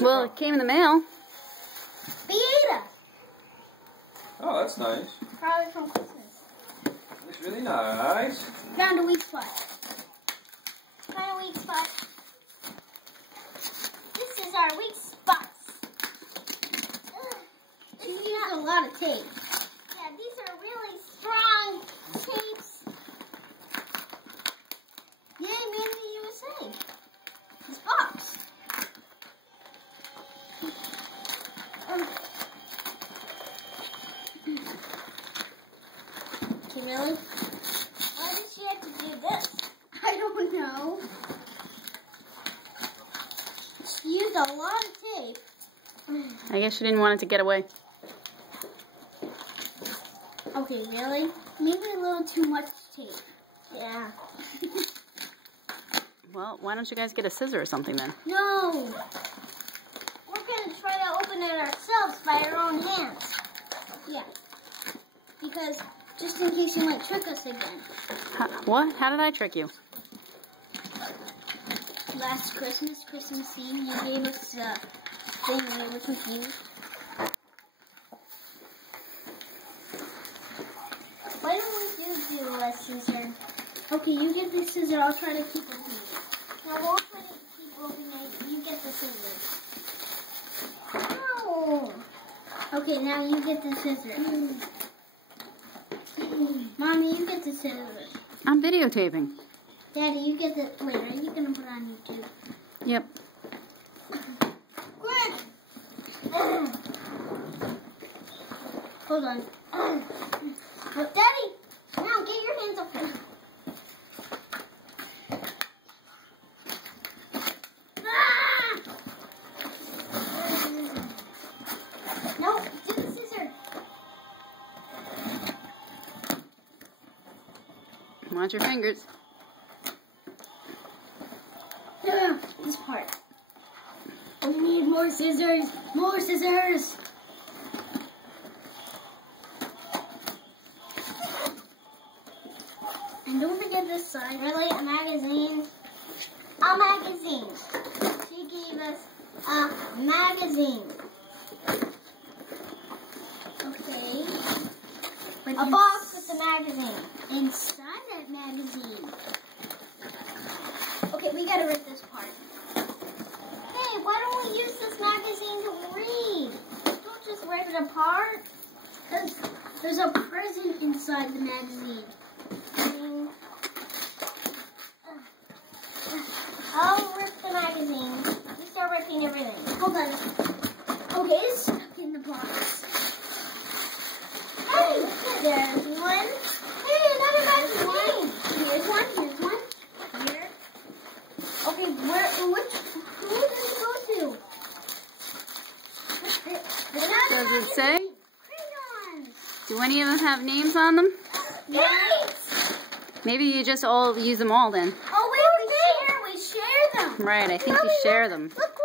Well, it came in the mail. Beata. Oh, that's nice. Probably from Christmas. Looks really nice. Found a weak spot. Found a weak spot. This is our weak spots. She used a lot of tape. Yeah, these are really strong tapes. Yay, made in the USA. This box. Okay, really? Why did she have to do this? I don't know. She used a lot of tape. I guess she didn't want it to get away. Okay, really? Maybe a little too much tape. Yeah. Well, why don't you guys get a scissor or something then? No! We're going to try to open it ourselves by our own hands. Yeah. Because, just in case you might trick us again. What? How did I trick you? Last Christmas Eve, you gave us a thing and we were confused. Why don't you do a scissor? Okay, you get the scissor, I'll try to keep opening it. Now we'll try to keep opening it, you get the scissor. Ow! Okay, now you get the scissor. Mommy, you get the scissors. I'm videotaping. Daddy, you get the... Wait, are you going to put it on YouTube? Yep. Quick! Hold on. Daddy! Now, get your hands up here. Ah! No, get the scissor. Watch your fingers. This part. We need more scissors. More scissors. And don't forget this side. Really? A magazine? A magazine. She gave us a magazine. Okay. A box with the magazine. Inside that magazine. Okay, we gotta rip this part. Hey, why don't we use this magazine to read? Don't just rip it apart. There's a present inside the magazine. I'll rip the magazine. You start ripping everything. Hold on. Okay, it's stuck in the box. Hey, there's one. Hey, another magazine. Here's one. Here's one. Here. Okay, who did it go to? Does it say? Crayons. Do any of them have names on them? Yes. Maybe you just all use them all then. Oh, wait, we share them. Right, I think Mommy, you share them. Look.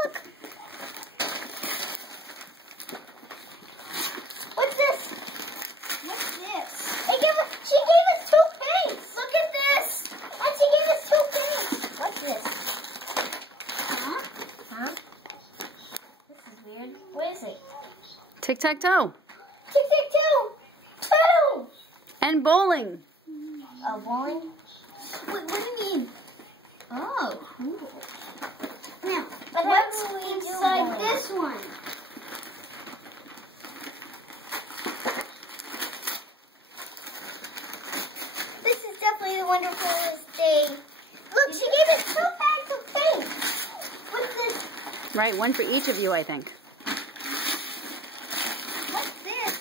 What's this? What's this? She gave us 2 paints. Look at this. And she gave us 2 paints. What's this? Huh? This is weird. What is it? Tic-tac-toe. Tic-tac-toe. 2. And bowling. Oh, bowling? What do you mean? Oh, cool. Now, what's inside this one? This is definitely the wonderfulest day. Look, she gave us 2 bags of paint. What's this? Right, one for each of you, I think. What's this?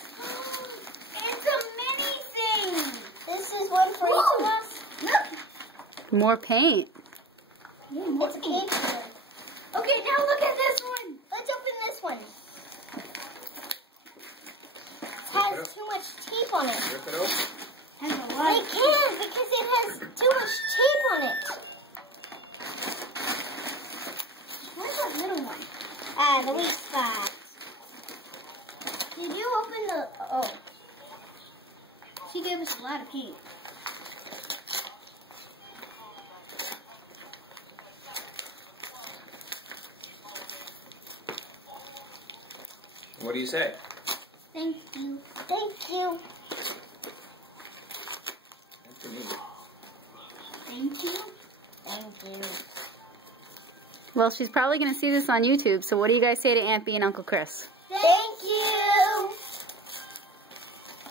It's a mini thing. This is one for each of us. Look. More paint. More paint. Okay, now look at this one. Let's open this one. It has too much tape on it. Rip it open. We can't because it has too much tape on it. Where's that little one? The weak spot. Did you open the... Oh. She gave us a lot of paint. What do you say? Thank you. Thank you. After me. Thank you. Thank you. Well, she's probably going to see this on YouTube, so what do you guys say to Aunt Bee and Uncle Chris? Thank you.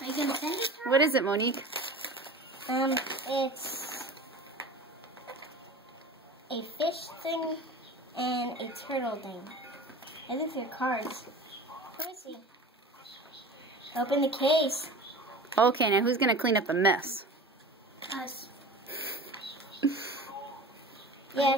Are you going to send it to her? What is it, Monique? It's a fish thing and a turtle thing. I think they're cards. Let me see. Open the case. Okay, now who's going to clean up the mess? Us. Yeah.